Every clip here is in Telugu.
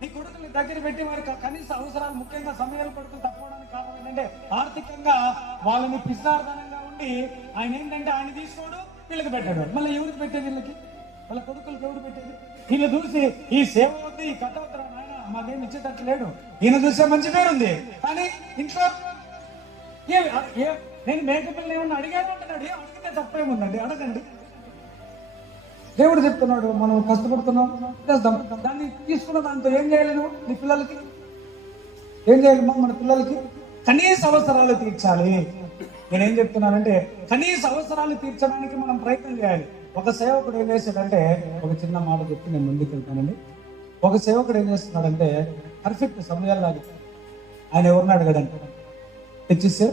నీ కొడుకుని దగ్గర పెట్టి వారికి కనీస అవసరాలు ముఖ్యంగా సమయాలు పడుతుంది తప్పడానికి కారణం ఏంటంటే ఆర్థికంగా వాళ్ళని పిస్తార్థనంగా ఉండి ఆయన ఏంటంటే ఆయన తీసుకోడు వీళ్ళకి పెట్టాడు. మళ్ళీ ఎవరికి పెట్టేది వీళ్ళకి? వాళ్ళ కొడుకులకి ఎవరు పెట్టేది? వీళ్ళు చూసి ఈ సేవ వద్దు ఈ కథ వద్దురా నాయన మాకేం ఇచ్చేటట్టు లేడు ఈయన చూసే మంచి పేరు ఉంది కానీ ఇంట్లో ఏ ఏ- నేను మేకపిల్లని ఏమన్నా అడిగాను అంటున్నాడు అడిగితే తప్పేముందండి? అడగండి. దేవుడు చెప్తున్నాడు మనం కష్టపడుతున్నాం చేద్దాం దాన్ని తీసుకున్న దాంతో ఏం చేయాలి నువ్వు? నీ పిల్లలకి? ఏం చేయాలి మన పిల్లలకి? కనీస అవసరాలు తీర్చాలి. నేనేం చెప్తున్నానంటే కనీస అవసరాలు తీర్చడానికి మనం ప్రయత్నం చేయాలి. ఒక సేవకుడు ఏం చేశాడంటే ఒక చిన్న మాట చెప్పి నేను ముందుకు వెళ్తానండి. ఒక సేవకుడు ఏం చేస్తున్నాడంటే పర్ఫెక్ట్ సమయాలు లాగా ఆయన ఎవరిని అడగడంటే తెచ్చిస్తే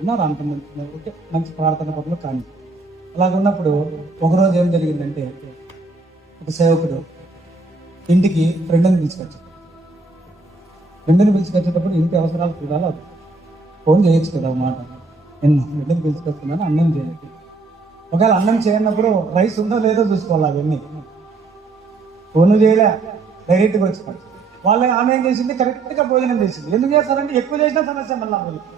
ఉన్నారు అంటున్నాను ఓకే మంచి ప్రార్థన పనులు కానీ అలాగున్నప్పుడు ఒకరోజు ఏం జరిగిందంటే ఒక సేవకుడు ఇంటికి ఫ్రెండ్ని తీసుకొచ్చాడు ఫ్రెండ్ని పిలుచుకొచ్చేటప్పుడు ఇంటి అవసరాలు చూడాలి అది ఫోన్ చేయొచ్చు కదా ఒక మాట. నేను ఫ్రెండ్ని పిలుచుకొస్తున్నాను అన్నం చేయలేదు ఒకవేళ అన్నం చేయనప్పుడు రైస్ ఉందో లేదో చూసుకోవాలి అవన్నీ. ఫోన్ చేయలే డైరెక్ట్గా వచ్చి వాళ్ళు ఆమె ఏం చేసింది? కరెక్ట్గా భోజనం చేసింది. ఎందుకు చేస్తారంటే ఎక్కువ చేసినా సమస్య మళ్ళీ వాళ్ళకి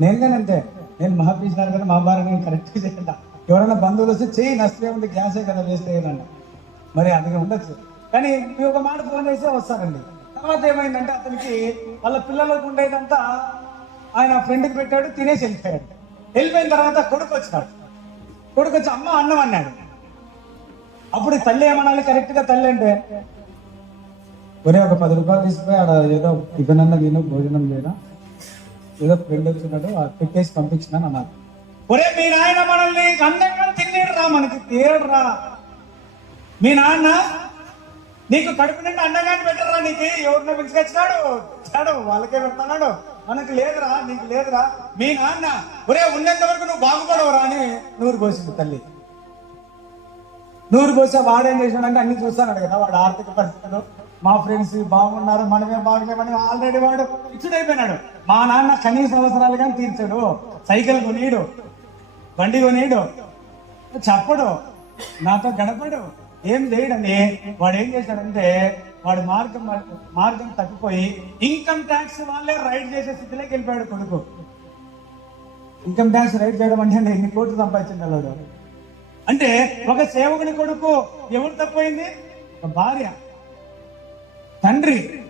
నేను కానీ అంతే. నేను మహాపీసినాను కదా మా భార్య నేను కరెక్ట్గా చేయండి ఎవరైనా బంధువులు వస్తే చేయి నష్టమే ఉంది గ్యాసే కదా వేస్ట్ అయ్యానండి మరి అందుకే ఉండొచ్చు. కానీ మీ ఒక మాట ఫోన్ చేస్తే వస్తారండి. తర్వాత ఏమైందంటే అతనికి వాళ్ళ పిల్లలకు ఉండేదంతా ఆయన ఫ్రెండ్కి పెట్టాడు తినేసి వెళ్ళిపోయాడు. వెళ్ళిపోయిన తర్వాత కొడుకు వచ్చినాడు. కొడుకు వచ్చి అమ్మ అన్నం అన్నాడు. అప్పుడు తల్లి ఏమనాలి? కరెక్ట్గా తల్లి అంటే ఒరే ఒక పది రూపాయలు తీసుకుపోయి ఆడ ఏదో టిఫిన్ అన్న తిను భోజనం లేదా? ఏదో ఫ్రెండ్ వచ్చినాడు పెట్టేసి పంపించినాను అన్నారు. ఒరే మీ నాయన మనల్ని అందంగా తినేడు రా మనకి తేడు రా మీ నాన్న నీకు కడుపు నిండా అండగాని పెట్టరా నీకు. ఎవరినో పిలుచుకొచ్చినాడు. చాడు వాళ్ళకే పెడతాడు మనకు లేదురా నీకు లేదురా. మీ నాన్న ఒరే ఉన్నంత వరకు నువ్వు బాగుపడవురా అని నూరు పోసింది తల్లి. నూరు పోసే వాడేం చేసినాడంటే అన్ని చూస్తాడు కదా వాడు ఆర్థిక పరిస్థితులు. మా ఫ్రెండ్స్ బాగున్నారు మనమే బాగలేమని ఆల్రెడీ వాడు ఇచ్చుడైపోయినాడు మా నాన్న కనీస అవసరాలు కానీ తీర్చాడు. సైకిల్ కొనియడు బండి కొనియడు చెప్పడు నాతో గడపడు ఏం చేయడని వాడు ఏం చేశాడంటే వాడు మార్గం మార్గం తప్పిపోయి ఇన్కమ్ ట్యాక్స్ వాళ్ళే రైడ్ చేసే స్థితిలోకి వెళ్ళిపోయాడు కొడుకు. ఇన్కమ్ ట్యాక్స్ రైడ్ చేయడం అంటే ఎన్ని కోట్లు సంపాదించింది వాడు అంటే ఒక సేవకుని కొడుకు ఎవరు తప్పైంది ఒక భార్య. తండ్రి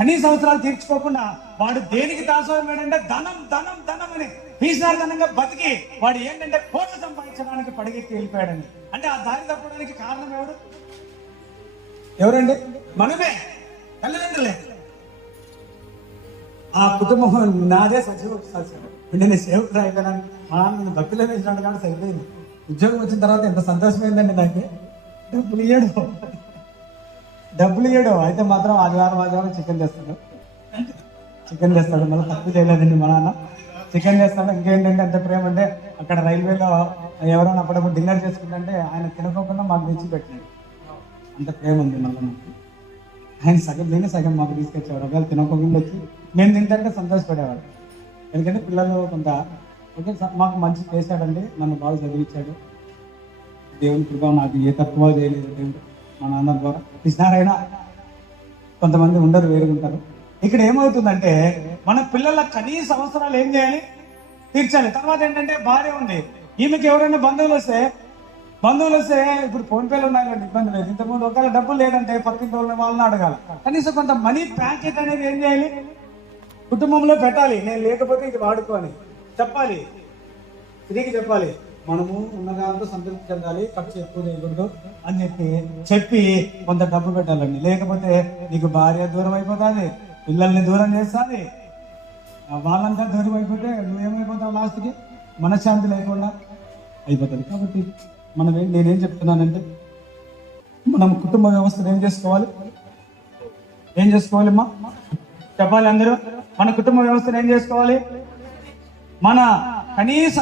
అన్ని సంవత్సరాలు తీర్చుకోకుండా వాడు దేనికి దాసోహమైందంటే ధనం ధనం ధనం అని. ధనంగా బతికి వాడు ఏంటంటే కోట్లు సంపాదించడానికి పడిగెత్తి వెళ్ళిపోయాడండి అంటే ఆ దారి తప్పడానికి కారణం ఎవరు? ఎవరండి? మనమే. తల్లిదండ్రులే. ఆ కుటుంబం నాదే సజీవ సచివం నేను సేవకుడు అయిపోయినాను. మా నన్ను భక్తిలో వేసినాడు కానీ సరిపోయింది. ఉద్యోగం వచ్చిన తర్వాత ఎంత సంతోషమైందండి నాకు? డబ్బులు ఇయ్యడు. డబ్బులు ఇవ్వడం అయితే మాత్రం ఆదివారం ఆదివారం చికెన్ చేస్తాడు. చికెన్ చేస్తాడు. మళ్ళీ తప్పు చేయలేదండి మా నాన్న. చికెన్ చేస్తాడు. ఇంకేంటంటే ఎంత ప్రేమ అంటే అక్కడ రైల్వేలో ఎవరైనా అప్పుడప్పుడు డిన్నర్ చేసుకుంటే ఆయన తినకోకుండా మాకు తెచ్చి పెట్టినాడు అంత ప్రేమ ఉంది మళ్ళీ నాకు ఆయన సగం తిని సగం మాకు తీసుకొచ్చేవాడు. ఒకవేళ తినకోకుండా వచ్చి నేను తింటే సంతోషపడేవాడు. ఎందుకంటే పిల్లలు కొంత ఓకే స- మాకు మంచి చేశాడండి. నన్ను బాగా చదివించాడు. దేవుని కృప నాకు ఏ తక్కువ చేయలేదు. దేవుడు మా నాన్న ద్వారా. కృష్ణారాయణ కొంతమంది ఉండరు వేరుగా ఉంటారు. ఇక్కడ ఏమవుతుందంటే మన పిల్లల కనీస అవసరాలు ఏం చేయాలి? తీర్చాలి. తర్వాత ఏంటంటే భార్య ఉంది. ఈమెకి ఎవరైనా బంధువులు వస్తే బంధువులు వస్తే ఇప్పుడు ఫోన్పేలు ఉన్నాయండి ఇబ్బంది లేదు. ఇంతకుముందు ఒకవేళ డబ్బులు లేదంటే పక్కింటి వాళ్ళని వాళ్ళని అడగాలి. కనీసం కొంత మనీ ప్యాకెట్ అనేది ఏం చేయాలి? కుటుంబంలో పెట్టాలి. నేను లేకపోతే ఇది వాడుకోని చెప్పాలి. తిరిగి చెప్పాలి. మనము ఉన్నదాంతో సంతృప్తి చెందాలి ఖర్చు ఎక్కువ చేయకూడదు అని చెప్పి చెప్పి కొంత డబ్బు పెట్టాలండి. లేకపోతే నీకు భార్య దూరం అయిపోతుంది పిల్లల్ని దూరం చేస్తుంది. వాళ్ళంతా దూరం అయిపోతే నువ్వేమైపోతావు లాస్ట్కి? మనశ్శాంతి లేకుండా అయిపోతుంది. కాబట్టి మనం నేనేం చెప్తున్నానంటే మనం కుటుంబ వ్యవస్థను ఏం చేసుకోవాలి? ఏం చేసుకోవాలి అమ్మా? చెప్పాలి అందరూ. మన కుటుంబ వ్యవస్థను ఏం చేసుకోవాలి? మన కనీస